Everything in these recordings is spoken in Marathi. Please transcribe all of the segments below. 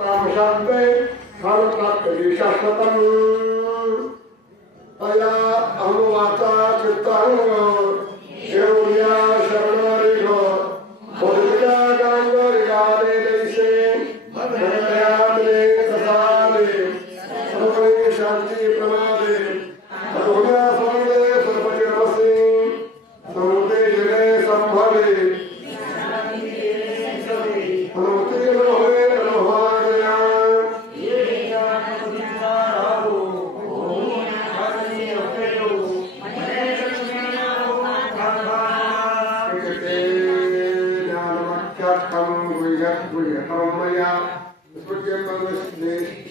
शांते कालप्राप्ति शाश्वतम् तया अनुवाचा चित्तांगो येऊया शरणरिगो बोलिया गांगोरिया देशे भगवयाले ससाले सर्वे शांति प्रमादे अतोया सर्वे सर्वजनवसे सर्वे जने संभवे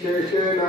शेषेण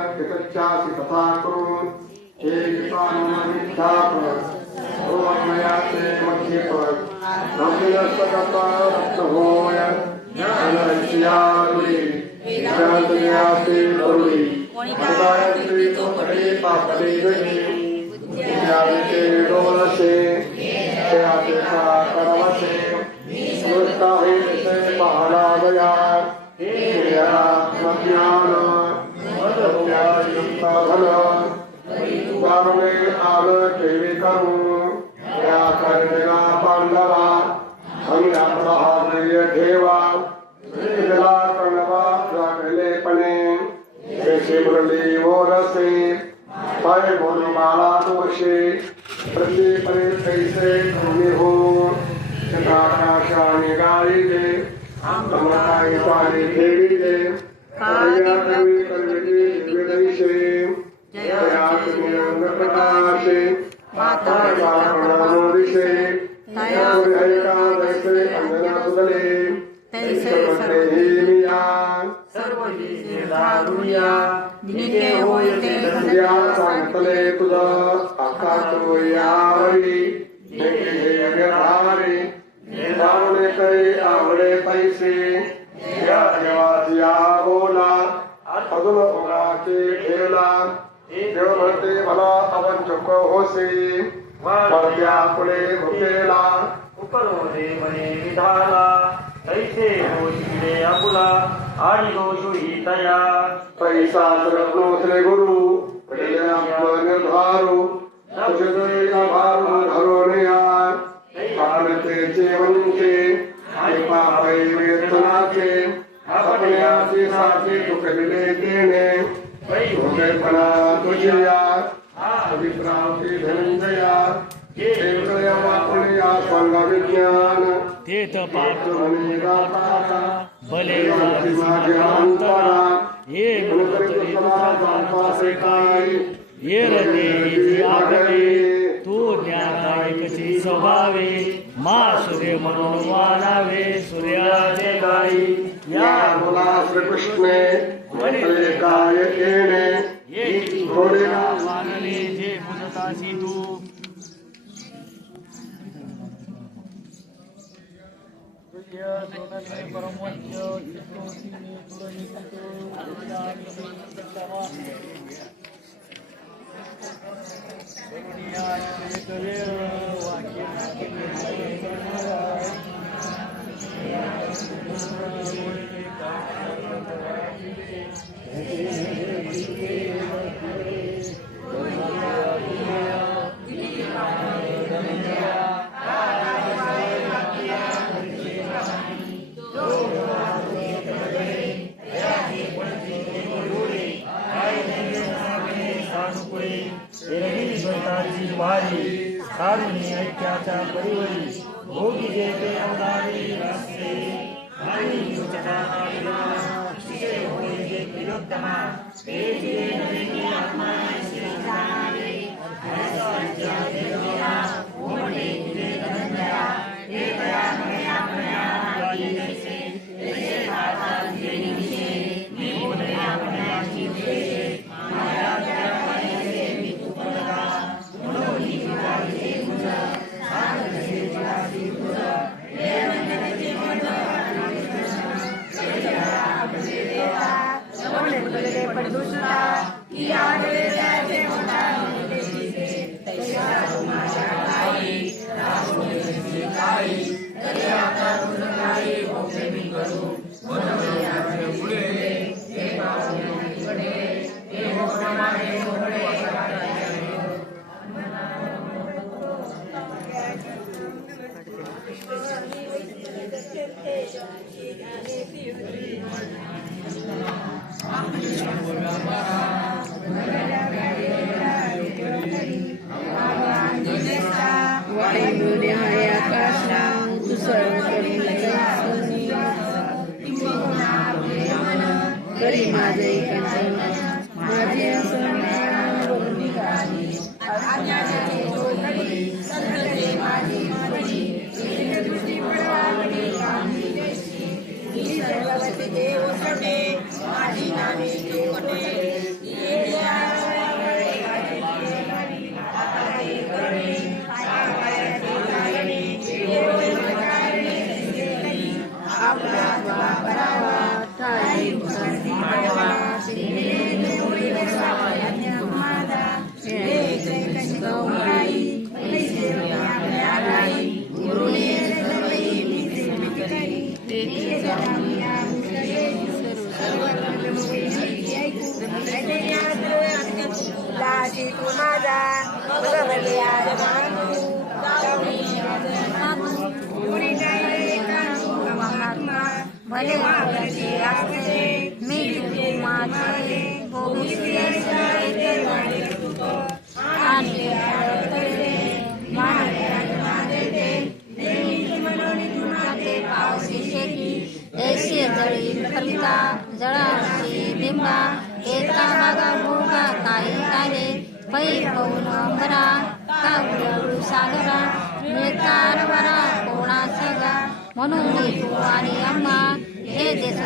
तथा करुण मध्ये तरी माझे माझे असं बोलून निघाली अज्ञानाचे चोरली संतते माझी माझी दृष्टी पडावली कामी देशी ही सर्वगती देव सटे माझी नावे देवटे भले मावळते असते मी तुझे माझे भोगीचे आणि पावसी शेती ऐशी जळी फलिता जळाशी बिंबा एका बागा मोगा काही काले पै पवन बरा कावळू सागरा नेकार वरा कोणा सगा म्हणून तू आणि अम्मा हे देश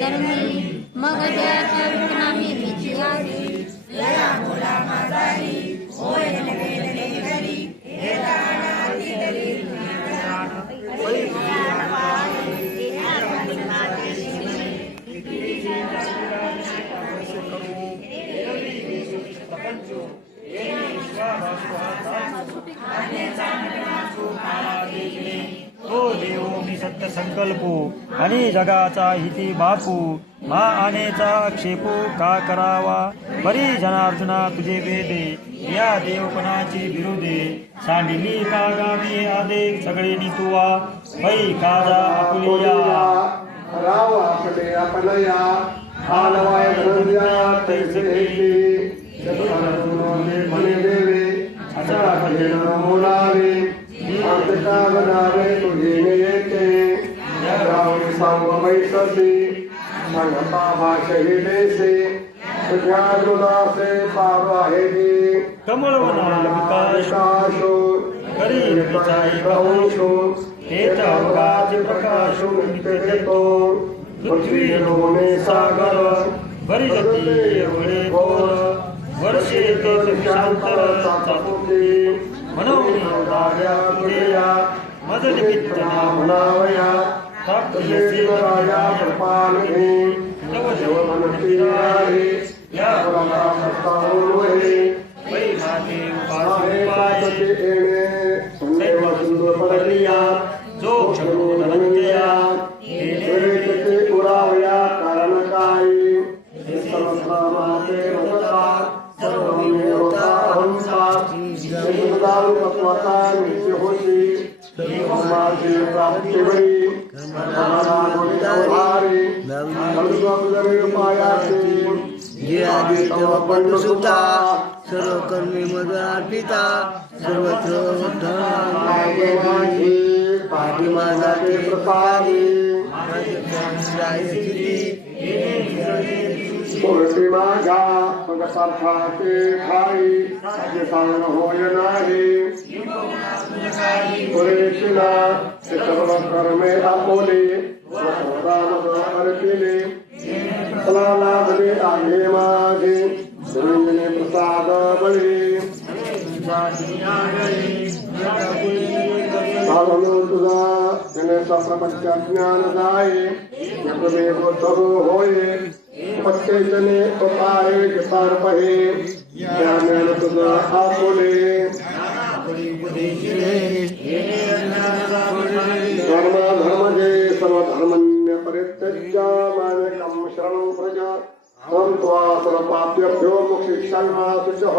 धर्मी मग त्याच्या विकनामी मिची आली लया मुला माझारी होय लगे लगे घरी हे दानाती तरी ओ देव मी सत्य संकल्पू आणि जगाचा हिती बापू मा आनेचा क्षेपू का करावा बरी जनार्जुना तुझे वेदे या देवपणाची विरोधे सांडिली का गावी आदे सगळे नितुवा पै काजा आपुलिया राव आपले आपलया हालवाय धनंजया तैसे हेली शतकाने म्हणे देवे असा कठीण मोलावे अंतका बनावे तुझे येते रावणी सांग मैसती संगता भाषे देसे तुझ्या दुदासे पार आहे कमलवनाल विकाशो करी विचारी बहुशो हेचा अवघाचे प्रकाशो नित्यतो पृथ्वी लोणे सागर बरी जती एवढे घोर वर्षे ते शांतर चापुते म्हणून राजा तुझेया मज निमित्त ना म्हणावया ताप्तयसे राजा कृपाल घे तव देव मनती आहे या प्रला सत्तावून वहे वै माते उपासे पाये दैव सुंदर पडलिया जो क्षणो धनंजया हे उरावया कारण काही हे सर्वथा माते ममता सर्वमेवता अहंसा जगदारु तत्वता नित्य होती माझी प्राप्ती वरी मला गोविंदवारी सर्वगुणे पायाचे जे आदि तव पंड सुता सर्व कर्मे मद अर्पिता सर्वत्र पाठी माझाचे प्रसादी मूर्ती माझ्या सारखाचे ठाई जे सांग होय नाही पुरेशिना ते सर्व कर्मे आपोले अर्पिले लाभले आहे माझे धन्यने प्रसाद बळी भावनो तुझा जनेचा प्रपंच ज्ञान जाये जगमे गोचरो होये पत्तेजने उपाये किसार पहे ज्ञान तुझा आपोले धर्म धर्मजे सर्वधर्मन्य परित्यज्य मामेकं शरणं व्रज त्वं सर्वपाप्यभ्यो मोक्षयिष्यामि शुचः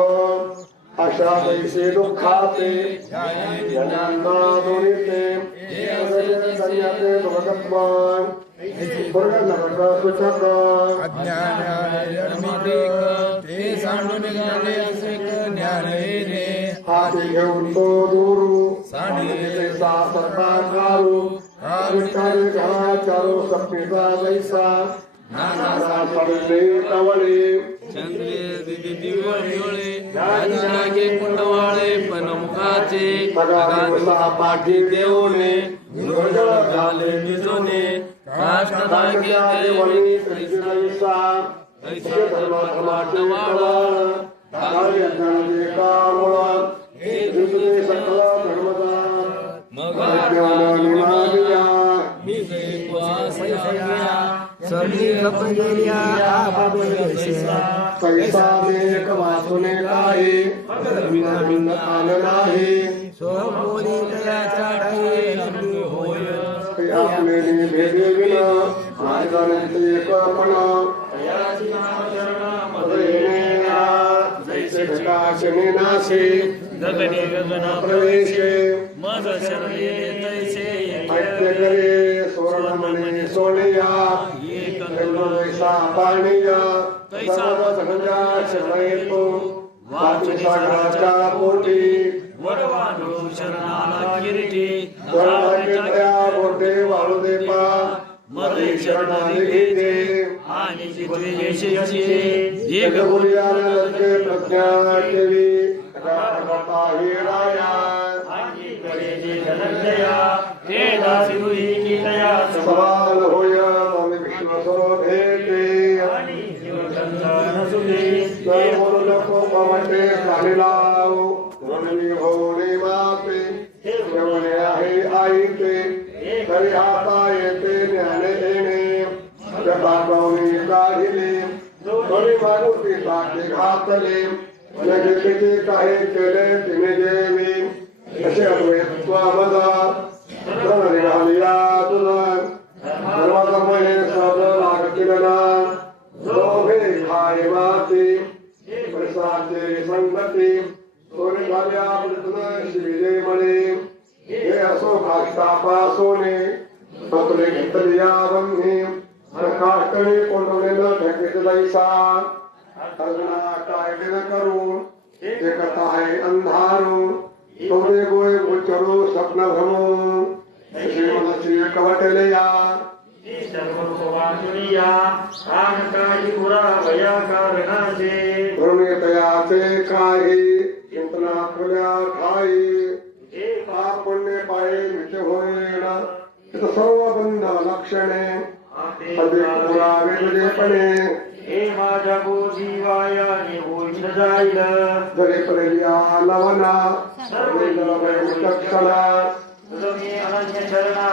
आशा दैसे दुःखाते ज्ञानादोनिते धन्यते भगवान् स्वर्ग नरक सुचक ते सांडून निघाले असे ज्ञान येणे हाती घेऊन तो दूरू सांडिले सासरता कारू विठाले घरा चारो सपनेचा जैसा नाना पडले कवळे चंद्रे दिवळे राजनागे कुंडवाळे पनमुखाचे सगळा पाठी देऊने झाले निजोने काष्टदागे देवणी त्रिजैसा ऐसे धर्माटवाळ सकल धर्मदा मग मी सगळी खपलेल्या पैसा देख वाचुने काही भिन्न आल नाही सोमोरी तयाच्या ठाई होय आपले भेदे विना मार्गाने एकपण जैसे घटाशने नाशे गगने गगना प्रवेशे मज शरणे तैसे ऐकते करे सोरण मने सोनिया वैसा पाणिया सर्व धनजा शरणेतो वाचु सागराच्या पोटी वरवानो शरणाला किरीटी वरवाच्या पोटे वाळू दे पा मरे शरणाने घेते आणि जिथे यशस्वी एक जगबुलियाने प्रज्ञा केली राधा हे राया आणि करे जे धनंजया ते दासी होई की दया सवाल होय मम विश्व भेटे आणि जीवगंधा सुदे तर बोलू नको पवटे काढी लाव म्हणली होणे माते जेवणे आहे आई ते तरी हाता येते ज्ञाने येणे जपा गौरी काढिले थोडी मागुती टाके घातले लगे किती काही केले तिने देवी असे अद्वैत्वामदा निघालिया तुला सर्वसमये सब लागतील ना लोभे खाय माती प्रसादे संगती सोने झाल्या मृतन शिविले म्हणे हे असो काष्टापासोने पत्रे घेतलिया बंधी काष्टने कोंडवले न ढकेत जायसा अर्जुना काय न करू ते कथा आहे अंधारू तोडे गोय उच्चरू स्वप्न भ्रमू श्रीमनसी कवटले या सर्वोपवासुनिया कानकाजी पुरा भया कारणाचे तयाचे काही चिंतना खुल्या ठाई पुण्य पाये मिटे होईना सर्व बंध लक्षणे अधिक पुरावे तुझेपणे हे माझ्या जीवाया होईन जाईल जरी पडलिया लवना विचक्षणा तुझे अनन्य शरणा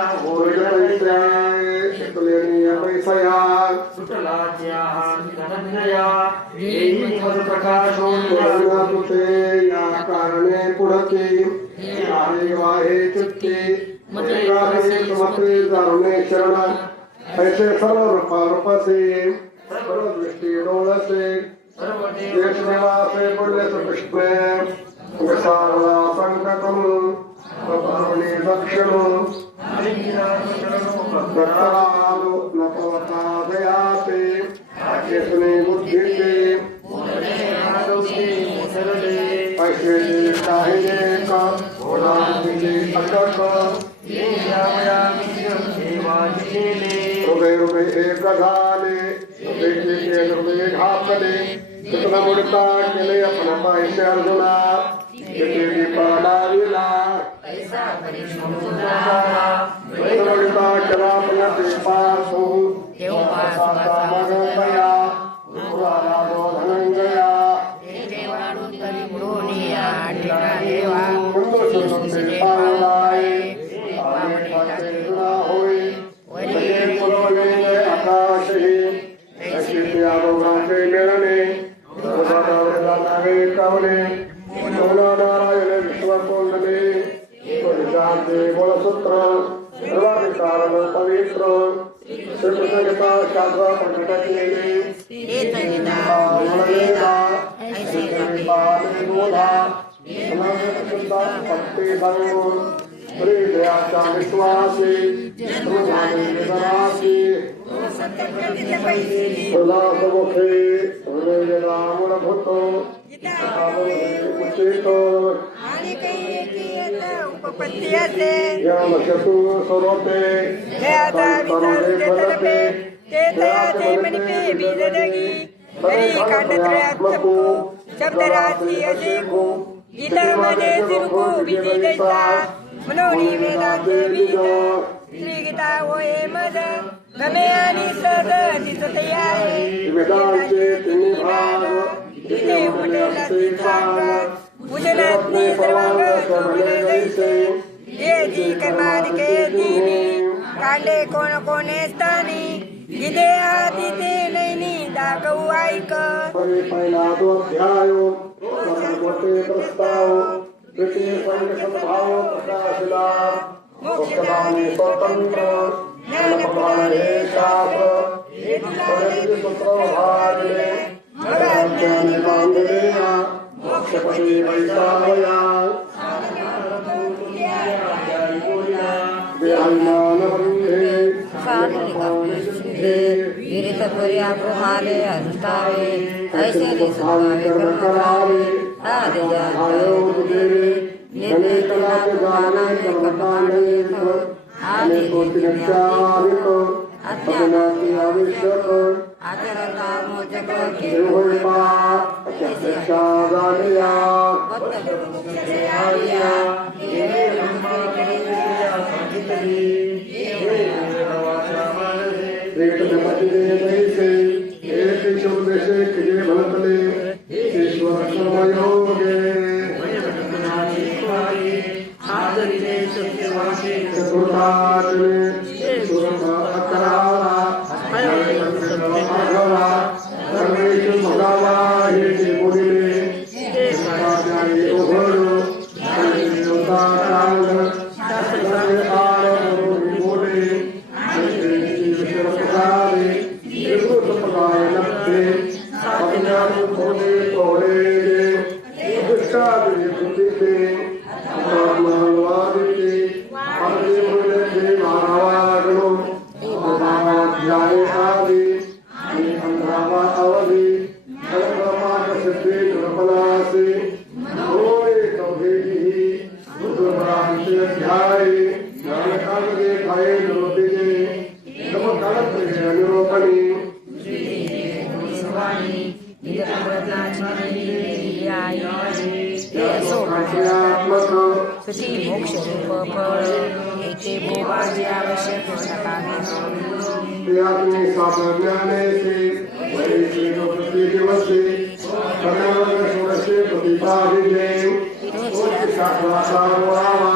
पैसया सुटला त्या धनंजया येई मज प्रकाशोन तुते या कारणे पुढके आहे वाहे चित्ते समते जाणे शरण ऐसे सर्व रूपा रूपसे सर्व दृष्टी डोळसे देश निवासे पुण्य कृष्ण विसारला संकटम करुणे दक्षिण दत्तरालो नपवता दयाते केसने बुद्धीते ऐसे काहिने का भोला तिचे अटक हृदय हृदय एक झाले हृदय घातले कृष्ण मुडता केले अपना पाहिजे अर्जुना तिथे दीपाला विला मुडता केला अपना दीपासो मगया गुरुवाला धनंजया नारायण विश्वकोंडले बोलसूत्र सर्वाधिकार पवित्र श्रीकृष्णगीता शास्त्र प्रकट केले भक्ती धर्म प्रियाचा विश्वासी उल्लासमुखे मूलभूत आणि काही उपपत्ती असे स्वरूपे हे आता विचारू ते तयाचे मणिपे बीजदगी हरी कांडत्रयात चपकू शब्दराशी अजेकू गीतामध्ये सिरकू बीजी दैसा मनोनी वेदाचे बीज श्री गीता होये मद गमे आणि सद तिच तयारे वेदांचे तिन्ही भाग तिथे उपटेला सांग पूजनात्नी सर्वांग शोभले दैसे ये जी कर्माधिके दिनी कांडे कोण कोणे स्थानी गिदे आदिते नैनी दाखवू ऐक पहिला तो अध्याय मोठे प्रस्ताव तृतीय संघभाव प्रकाशला मोक्षदानी स्वतंत्र ज्ञानप्रदान हे शास्त्र हेतुलादे सूत्रभागले भगवान बांधलेला मोक्षपदी वैसावया वीरितपुर्या कुहाले हस्तावे ऐश्वर्य सुखावे कर्मकावे आदिजातायो निर्देशला कुहानाने कर्मकांडे आदि कोटिनचारिक अज्ञानाति आवश्यक आचरता मोचक केवलपा अत्यक्षा जानिया वत्तगुरुक्षयारिया ये लंबे करिया संचितली एक जपतिले नैसे एक शब्देशे किजे भलतले ईश्वर समयोगे आदरिले सत्यवासी चतुर्थाचले सुरमा अकरावा आघवा सर्वेषु भगावा हे बोलिले सकाजाई उभरो योता कांग शास्त्र आरो बोले मोक्ष रूप फळ येथे भोगाचे आवश्यक त्याने साधज्ञानेचे वैसे लोकते दिवसे कर्मवर्ण षोडशे प्रतिपादिले शास्त्राचा वावा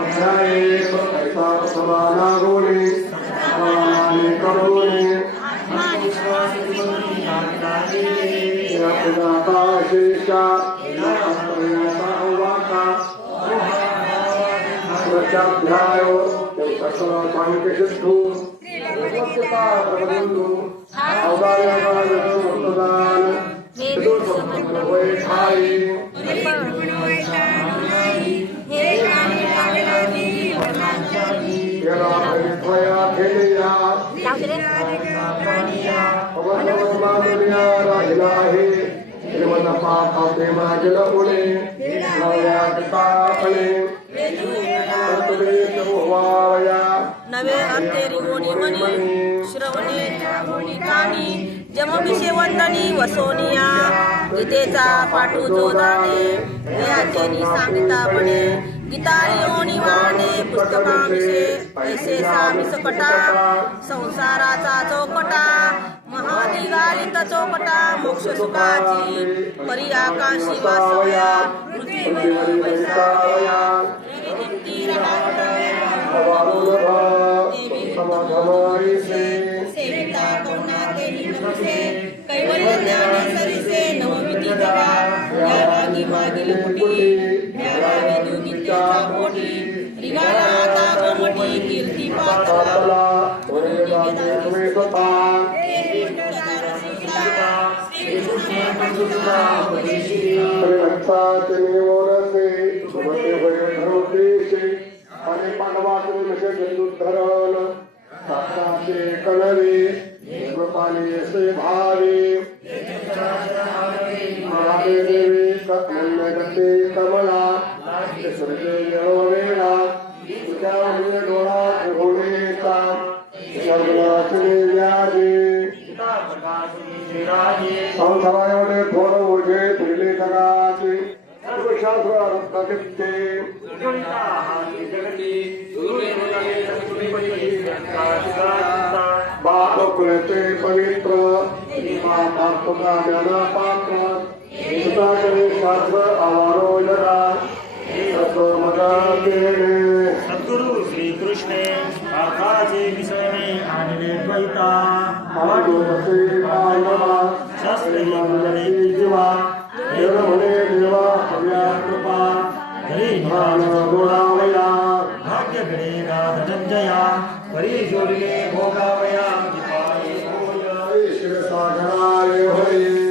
अध्याये पैसा समाना गोने समाने करोने यापदाता शेषा यापदाता वाका प्रचाध्यायो सर्व सांकेशस्थू भगवत्ता प्रबंधू अवदान वै खाई राहिला आहे श्रीमंत पापे माझल उणे नवे अंतेरी ओणी मणी श्रवणे ओणी कानी जमभिषे वंदनी वसोनिया गीतेचा पाठू जोदाने याचेनी सांगिता पणे गीताली ओणी वाणे पुस्तकांविषे ऐसे सामी सकटा संसाराचा चौकटा महादिगालित चौकटा मोक्ष सुखाची परी आकाशी वासवया पृथ्वीवरी वैसावया सेविता करुणाते निमसे कैवल्य ज्ञाने सरिसे नवविधी जगा या रागी मागील कुटी या वेदू गीतेचा पोटी रिगाला आता कोमटी कीर्ती पातला आणि पांडवाकडे धरण साक्षाचे कणवे कृपाने से भावे महादेवी कमला स्वर्गे वेळा त्यामुळे डोळा त्रिभुवनेचा सर्वनाशने व्याधी संसारामध्ये थोडं ओझे तुले जगाचे सर्वशास्त्र रत्नकित्ते बालकुलते पवित्र ज्ञानापात्र सुताकडे शास्त्र आवारो जगा सद्गुरु श्री कृष्णे अर्थाचे मिसळणे आणले द्वैता शास्त्र म्हणणे जीवा देव म्हणे देवा हव्या कृपा हरी गोडावया भाग्य घडे धनंजया परी जोडले भोगावया शिवसागराय हरी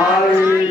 Hare